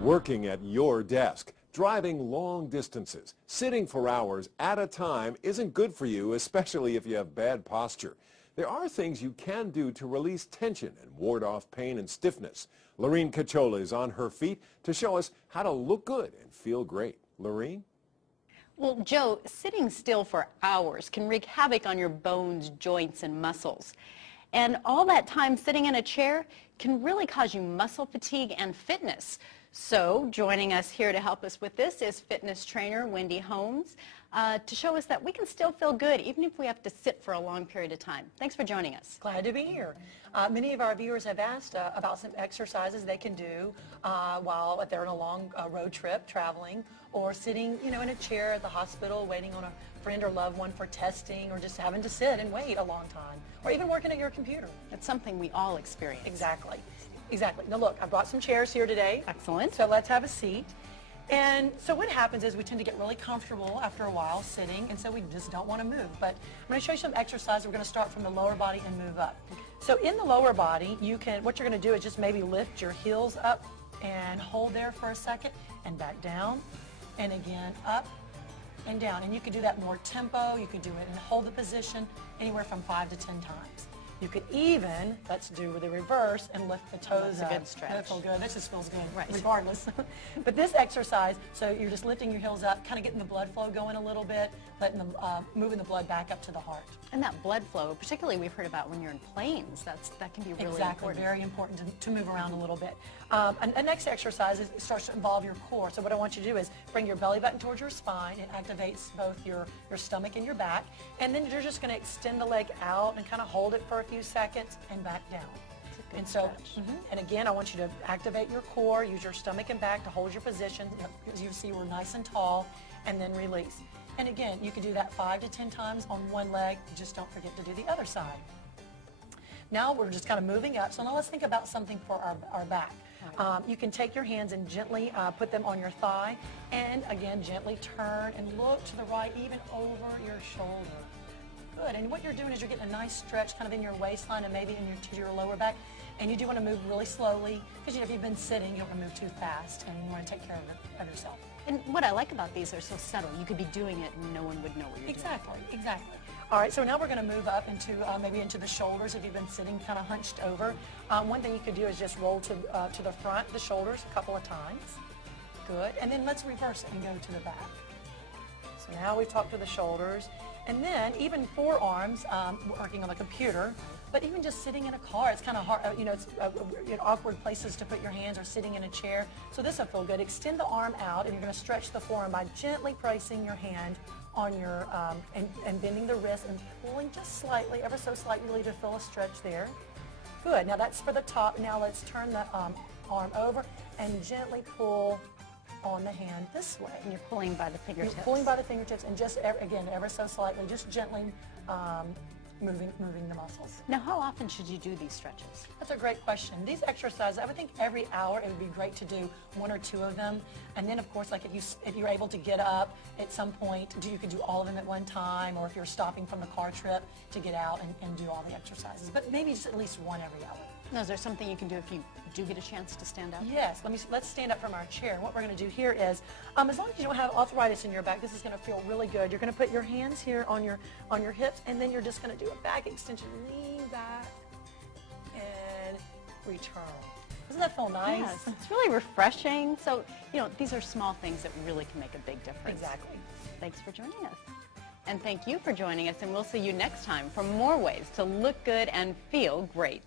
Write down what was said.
Working at your desk, driving long distances, sitting for hours at a time isn't good for you, especially if you have bad posture. There are things you can do to release tension and ward off pain and stiffness. Lurene Cachola is on her feet to show us how to look good and feel great. Lurene? Well, Joe, sitting still for hours can wreak havoc on your bones, joints, and muscles. And all that time sitting in a chair can really cause you muscle fatigue and fitness. So joining us here to help us with this is fitness trainer Wendy Holmes to show us that we can still feel good even if we have to sit for a long period of time. Thanks for joining us. Glad to be here. Many of our viewers have asked about some exercises they can do while they're on a long road trip traveling, or sitting, in a chair at the hospital waiting on a friend or loved one for testing, or just having to sit and wait a long time, or even working at your computer. It's something we all experience. Exactly. Exactly. Now look, I've brought some chairs here today. Excellent. So let's have a seat. And so what happens is we tend to get really comfortable after a while sitting, and so we just don't want to move. But I'm going to show you some exercises. We're going to start from the lower body and move up. So in the lower body, what you're going to do is just maybe lift your heels up and hold there for a second, and back down, and again up and down. And you can do that more tempo. You can do it and hold the position anywhere from 5 to 10 times. You could even, let's do the reverse, and lift the toes up. That's a good stretch. That feels good. This just feels good, right, regardless. But this exercise, so you're just lifting your heels up, kind of getting the blood flow going a little bit, moving the blood back up to the heart. And that blood flow, particularly we've heard about when you're in planes, that can be really important. Very important to move around a little bit. And the next exercise starts to involve your core. So what I want you to do is bring your belly button towards your spine. It activates both your stomach and your back. And then you're just going to extend the leg out and kind of hold it for a few seconds and back down. And so, and again, I want you to activate your core, use your stomach and back to hold your position. As you see, we're nice and tall, and then release. And again, you can do that 5 to 10 times on one leg. Just don't forget to do the other side. Now we're just kind of moving up. So now let's think about something for our back. You can take your hands and gently put them on your thigh, and again, gently turn and look to the right, even over your shoulder. Good. And what you're doing is you're getting a nice stretch kind of in your waistline and maybe to your lower back. And you do want to move really slowly, because if you've been sitting, you don't want to move too fast, and you want to take care of yourself. And what I like about these, are so subtle. You could be doing it and no one would know what you're doing. Exactly. All right, so now we're going to move up into maybe into the shoulders if you've been sitting kind of hunched over. One thing you could do is just roll to the front, the shoulders, a couple of times. Good. And then let's reverse it and go to the back. So now we've talked to the shoulders. And then even forearms, working on the computer, but even just sitting in a car, it's kind of hard, it's awkward places to put your hands, or sitting in a chair. So this will feel good. Extend the arm out, and you're going to stretch the forearm by gently placing your hand on your, and bending the wrist and pulling just slightly, ever so slightly, to feel a stretch there. Good. Now that's for the top. Now let's turn the arm over and gently pull on the hand this way. And you're pulling by the fingertips. You're pulling by the fingertips, and just, again, ever so slightly, just gently moving the muscles. Now, how often should you do these stretches? That's a great question. These exercises, I would think every hour it would be great to do 1 or 2 of them. And then, of course, like if you're able to get up at some point, you could do all of them at one time, or if you're stopping from the car trip to get out and do all the exercises. But maybe just at least 1 every hour. Now, is there something you can do if you do get a chance to stand up? Yes. Let's stand up from our chair. And what we're going to do here is, as long as you don't have arthritis in your back, this is going to feel really good. You're going to put your hands here on your hips, and then you're just going to do a back extension. Lean back and return. Doesn't that feel nice? Yes, it's really refreshing. So, these are small things that really can make a big difference. Exactly. Thanks for joining us. And thank you for joining us, and we'll see you next time for more ways to look good and feel great.